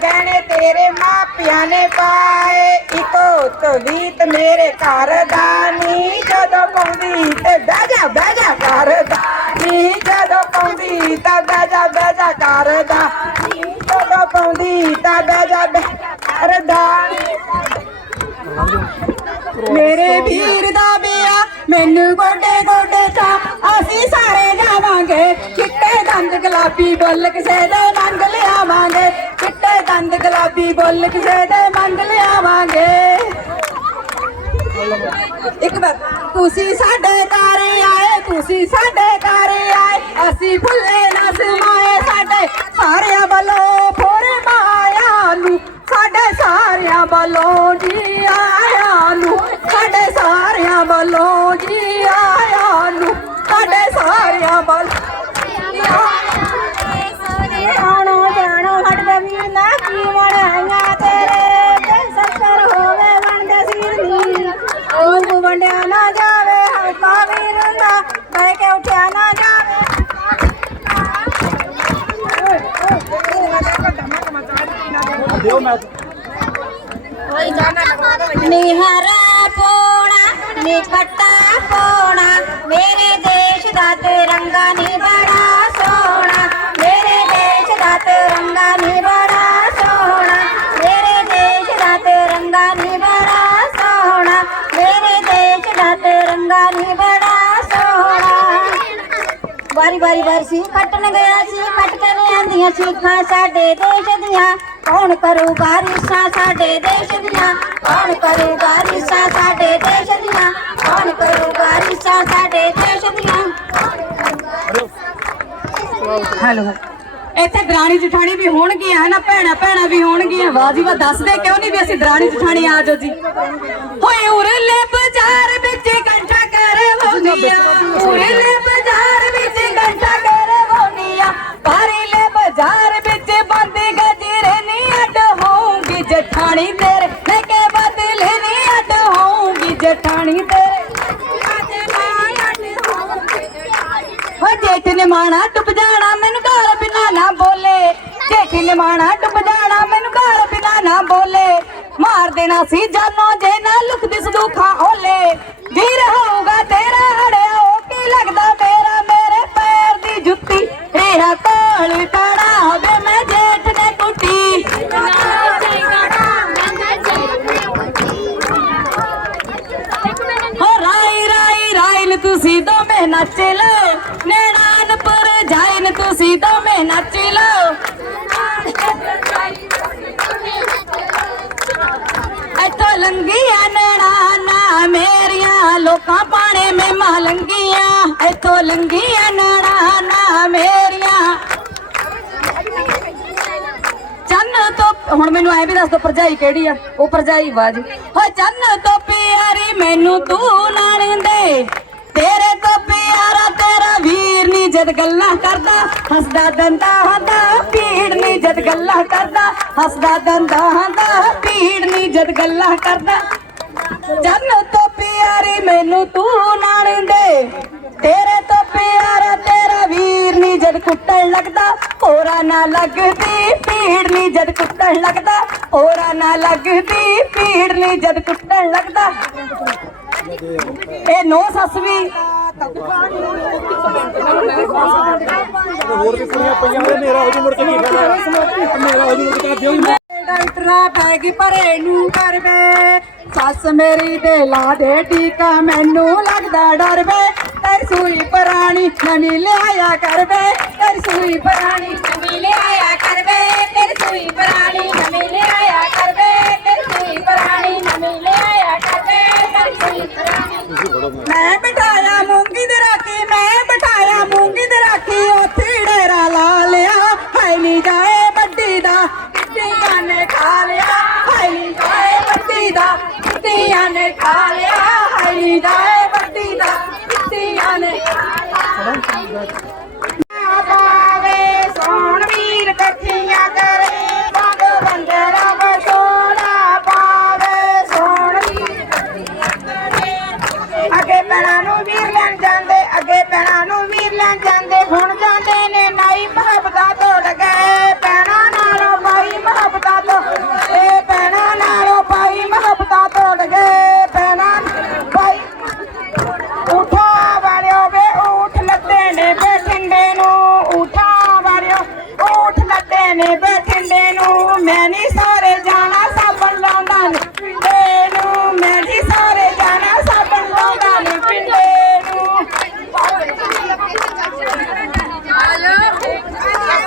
ਸਾਰੇ ਤਗਣੇ ਤੇਰੇ ਮਾਪਿਆਂ ਨੇ ਪਾਏ। ਇੱਕੋ ਤਵੀਤ ਮੇਰੇ ਘਰ ਦਾ ਨੀ, ਜਦੋਂ ਪਾਉਂਦੀ ਤੇ ਬਹਿ ਜਾ ਬਹਿ ਜਾ ਘਰ ਦਾ ਨੀ। ਜਦੋਂ ਪਾਉਂਦੀ ਤਾਂ ਬਹਿ ਜਾ ਬਹਿ ਜਾ ਘਰ ਦਾ ਨੀ। ਜਦੋਂ ਪਾਉਂਦੀ ਤਾਂ ਬਹਿ ਜਾ, ਬਹਿ ਘਰ ਦਾ ਮੇਰੇ ਵੀਰ ਦਾ ਵਿਆਹ ਮੈਨੂੰ ਗੋਡੇ ਗੋਡੇ ਚਾ ਅਸੀਂ ਸਾਰੇ ਜਾਵਾਂਗੇ। ਚਿੱਟੇ ਦੰਦ ਗੁਲਾਬੀ ਬੁੱਲ ਕਿਸੇ ਦੇ ਦੰਦ ਗੁਲਾਬੀ ਬੁੱਲ ਕਿਸੇ ਦੇ ਮੰਗ ਲਿਆਵਾਂਗੇ। ਇੱਕ ਵਾਰ, ਤੁਸੀਂ ਸਾਡੇ ਘਰ ਆਏ, ਤੁਸੀਂ ਸਾਡੇ ਘਰ ਆਏ, ਅਸੀਂ ਭੁੱਲੇ ਨਾ ਸਮਾਏ ਸਾਡੇ ਸਾਰਿਆਂ ਵੱਲੋਂ ਫੋਰੇ ਮਾਇਆ ਨੂੰ, ਸਾਡੇ ਸਾਰਿਆਂ ਵੱਲੋਂ ਜੀ ਆਇਆ ਨੂੰ, ਸਾਡੇ ਸਾਰਿਆਂ ਵੱਲੋਂ ਜੀ ਆਇਆ ਨੂੰ, ਸਾਡੇ ਸਾਰਿਆਂ ਵੱਲੋਂ ਆਣੋ ਜਾਣੋ ਹਟਦੇ ਵੀ ਨਾ ਕੀ ਬਣਾਈਆਂ ਤੇਰੇ ਤੇ ਸੱਕਰ ਹੋਵੇ ਬਣਦੇ ਸਿਰ ਦੀ ਉਹ ਵੰਡਿਆ ਨਾ ਜਾਵੇ ਹਲਕਾ ਵੀਰ ਨਾ ਬਹਿ ਕੇ ਉਠਿਆ ਨਾ ਜਾਵੇ ਨਿਹਰਾ ਪੋਣਾ, ਨਿਕਟਾ ਪੋਣਾ, ਮੇਰੇ ਦੇਸ਼ ਦਾ ਤਿਰੰਗਾ ਨੀ ਬੜਾ ਸੋਹਣਾ। ਮੇਰੇ ਦੇਸ਼ ਦਾ ਤਿਰੰਗਾ ਨੀ ਬੜਾ ਸੋਹਣਾ। ਮੇਰੇ ਦੇਸ਼ ਦਾ ਤਿਰੰਗਾ ਨੀ ਬੜਾ ਸੋਹਣਾ। ਮੇਰੇ ਦੇਸ਼ ਦਾ ਤਿਰੰਗਾ ਨੀ ਬੜਾ ਵਾਰੀ ਵਾਰੀ ਵਾਰੀ ਸੀ, ਕੱਟਣ ਗਿਆ ਸੀ, ਕੱਟ ਕੇ ਲਿਆਂਦੀਆਂ ਸਿੱਖਾਂ ਸਾਡੇ ਦੇਸ਼ ਦੀਆਂ। ਕੌਣ ਕਰੂਗਾ ਰੀਸਾਂ ਸਾਡੇ ਦੇਸ਼ ਦੀਆਂ? ਕੌਣ ਕਰੂਗਾ ਰੀਸਾਂ ਸਾਡੇ ਦੇਸ਼ ਦੀਆਂ? ਕੌਣ ਕਰੂਗਾ ਰੀਸਾਂ ਸਾਡੇ ਦੇਸ਼ ਦੀਆਂ? ਹੈਲੋ। ਇੱਥੇ ਦਰਾਣੀ ਜਠਾਣੀ ਵੀ ਹੋਣਗੀਆਂ ਹਨਾ ਭੈਣਾ ਭੈਣਾ ਵੀ ਹੋਣਗੀਆਂ। ਵਾਹ ਜੀ ਵਾਹ ਦੱਸਦੇ ਕਿਉਂ ਨਹੀਂ ਵੀ ਅਸੀਂ ਦਰਾਣੀ ਜਠਾਣੀ ਆ ਜਾਓ ਜੀ? ਹੋਏ ਉਰਲੇ ਬਾਜ਼ਾਰ ਵਿੱਚ ਘੰਟਾ ਕਰੇ ਹੋਣੀਆਂ ਉਰਲੇ ਹੋ ਜੇਠ ਨੇ ਮਾਣਾ ਡੁੱਬ ਜਾਣਾ, ਮੈਨੂੰ ਗਾਲ ਬਿਨਾ ਨਾ ਬੋਲੇ। ਜੇਠ ਨੇ ਮਾਣਾ ਡੁੱਬ ਜਾਣਾ, ਮੈਨੂੰ ਗਾਲ ਬਿਨਾ ਨਾ ਬੋਲੇ। ਮਾਰ ਦੇਣਾ ਸੀ ਜਾਨੋ ਜੇ ਨਾ ਲੁਕਦੀ ਸੰਦੂਖਾਂ ਓਲੇ। ਵੀਰ ਹੋਊਗਾ ਤੇਰਾ ਹੜਿਆ, ਉਹ ਕੀ ਲੱਗਦਾ ਨੱਚ ਲਓ ਇੱਥੋਂ ਲੰਗੀਆਂ ਨੈਣਾਨਾ ਮੇਰੀਆਂ, ਲੋਕਾਂ ਪਾਣੇ ਮੇ ਲੰਗੀਆਂ ਇੱਥੋਂ ਲੰਗੀਆਂ ਨੈਣਾਨਾ ਮੇਰੀਆਂ। ਚੰਨ ਤੋਂ ਹੁਣ ਮੈਨੂੰ ਐ ਵੀ ਦੱਸ ਦੋ, ਭਰਜਾਈ ਕਿਹੜੀ ਆ? ਉਹ ਭਰਜਾਈ ਬਾਜੀ ਹੋ ਚੰਨ ਤੋਂ ਪਿਆਰੀ ਮੈਨੂੰ ਤੂੰ ਨਾਲ ਦੇ ਤੇਰੇ ਤੋਂ ਪਿਆਰਾ ਜਦ ਗੱਲਾਂ ਕਰਦਾ, ਹੱਸਦਾ ਦੰਦਾ ਹੁੰਦਾ, ਭੀੜ ਨਹੀਂ ਜਦ ਗੱਲਾਂ ਕਰਦਾ, ਹੱਸਦਾ ਦੰਦਾ ਹੁੰਦਾ, ਭੀੜ ਨਹੀਂ ਜਦ ਗੱਲਾਂ ਕਰਦਾ। ਜਨ ਤੋਂ ਪਿਆਰੀ ਮੈਨੂੰ ਤੂੰ ਨਾਣਦੇ ਤੇਰੇ ਤੋਂ ਪਿਆਰਾ ਤੇਰਾ ਵੀਰ ਨਹੀਂ ਜਦ ਕੁੱਟਣ ਲੱਗਦਾ, ਹੋਰਾ ਨਾ ਲੱਗਦੀ, ਭੀੜ ਨਹੀਂ ਜਦ ਕੁੱਟਣ ਲੱਗਦਾ, ਹੋਰਾ ਨਾ ਲੱਗਦੀ, ਭੀੜ ਨਹੀਂ ਜਦ ਕੁੱਟਣ ਲੱਗਦਾ। ਇਹ ਨੋ ਸੱਸ ਵੀ। ਹੋਰ ਵੀ ਕੁੜੀਆਂ ਪਈਆਂ ਨੇ ਮੇਰਾ ਉਹਦੀ ਮੁੜ ਕੇ ਕੀ ਖਾਣਾ ਮੇਰਾ ਉਹਦੀ ਮੁੜ ਕੇ ਦਿਓ। ਡਾਕਟਰਾ ਬੈਗੀ ਪਰੇ ਨੂੰ ਕਰਵੇ ਸੱਸ ਮੇਰੀ ਦੇ ਲਾ ਦੇ ਟੀਕਾ ਮੈਨੂੰ ਲੱਗਦਾ ਡਰ ਵੇ। ਤੇਰੀ ਸੂਈ ਪੁਰਾਣੀ ਨਵੀਂ ਲਿਆਇਆ ਕਰਵੇ ਤੇਰੀ ਸੂਈ ਪੁਰਾਣੀ ਨਵੀਂ ਲਿਆਇਆ ਕਰਵੇ ਤੇਰੀ ਸੂਈ ਪੁਰਾਣੀ ਨਵੀਂ ਲਿਆਇਆ ਕਰਵੇ ਤੇਰੀ ਸੂਈ ਪੁਰਾਣੀ ਨਵੀਂ ਲਿਆਇਆ ਕਰਵੇ ਤੇਰੀ ਸੂਈ ਪੁਰਾਣੀ ਮੈਂ ਬਿਠਾਇਆ ਮੂੰਗੀ ਦੇ ਰਾਖੀ ਮੈਂ ਬਿਠਾਇਆ ਮੂੰਗੀ ਦੇ ਰਾਖੀ ਉੱਥੇ ਡੇਰਾ ਲਾ ਲਿਆ। ਹਾਏ ਨੀ ਜਾਏ ਵੱਡੀ ਦਾ ਕਿੱਤੀਆਂ ਨੇ ਖਾ ਲਿਆ। ਹਾਏ ਨੀ ਜਾਏ ਵੱਡੀ ਦਾ ਕਿੱਤੀਆਂ ਨੇ ਖਾ ਲਿਆ। ਹਾਏ ਨੀ ਜਾਏ ਵੱਡੀ ਦਾ ਕਿੱਤੀਆਂ ਨੇ ਪਾਵੇ ਨੇ ਬੈਠਿੰਡੇ ਨੂੰ ਮੈਂ ਨਹੀਂ ਸਾਰੇ ਜਾਣਾ ਸਾਬਣ ਲਾਉਂਦਾ ਨੇ ਪਿੰਡੇ ਨੂੰ ਮੈਂ ਨਹੀਂ ਸਾਰੇ ਜਾਣਾ ਸਾਬਣ ਲਾਉਂਦਾ ਨੇ ਪਿੰਡੇ ਨੂੰ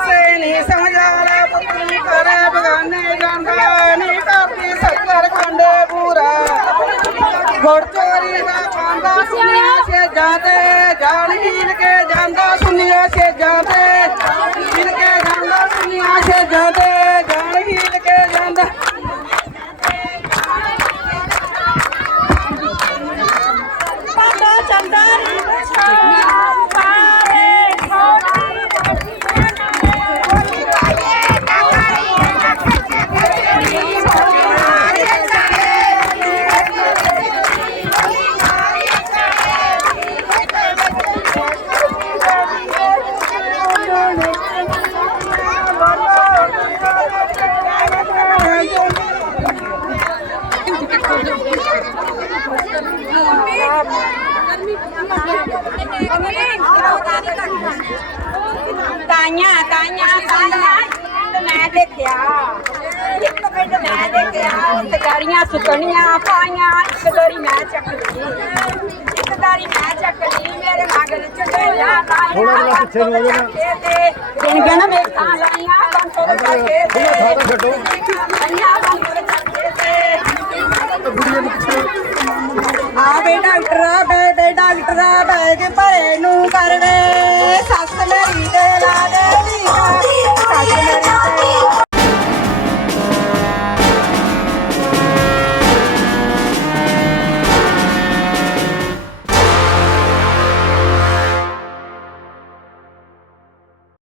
ਸੇ ਨਹੀਂ ਸਮਝਾਲਾ ਪੁੱਤਰੀ ਕਰੇ ਬਗਾਨੇ ਜਾਂਦਾ ਨਹੀਂ ਕਰਦੀ ਸੱਕਰ ਖੰਡੇ ਪੂਰਾ ਗੁੜ ਚੋਰੀ ਦਾ ਖਾਂਦਾ ਸੁਣਿਆ ਸੇ ਜਾਂਦੇ ਜਾਣ ਹੀਲ ਕੇ ਜਾਂਦਾ ਸੁਣਿਆ ਸੇ ਜਾਂਦੇ ਹੀਲ ਕੇ ਜਾਂਦਾ ਸੁਣਿਆ ਸੇ ਜਾਂਦੇ ਜਾਣ ਹੀਲ ਕੇ ਜਾਂਦਾ ਪਾਪਾ ਚੰਦਾ ਤਾਈਆਂ ਤਾਈਆਂ ਤਾਈਆਂ ਤੇ ਮੈਂ ਦੇਖਿਆ ਇੱਕ ਤੇ ਗਾੜੀਆਂ ਸੁੱਕਣੀਆਂ ਪਾਈਆਂ ਇੱਕ ਦੋਰੀ ਮੈਂ ਚੱਕ ਲਈ। ਇੱਕ ਦਾਰੀ ਮੈਂ ਚੱਕ ਲਈ। ਮੇਰੇ ਮਗਰ ਚੜਿਆ ਥੋੜ੍ਹਾ ਜਿਹਾ ਪਿੱਛੇ ਨੂੰ ਹੋ ਜਾਣਾ। ਦਿਨ ਗਣ ਮੇਖਾਂ ਲਾਈਆਂ। ਬੰਸੋ ਦੇ ਚੱਕੇ ਤੇ ਥੋੜ੍ਹਾ ਥਾਂ ਛੱਡੋ। ਲਾਈਆਂ ਬੰਸੋ ਦੇ ਚੱਕੇ ਤੇ ਆ ਬੇ ਡਾਕਟਰ ਬੇ ਬੇ ਡਾਕਟਰ ਬੈਗ ਭਰੇ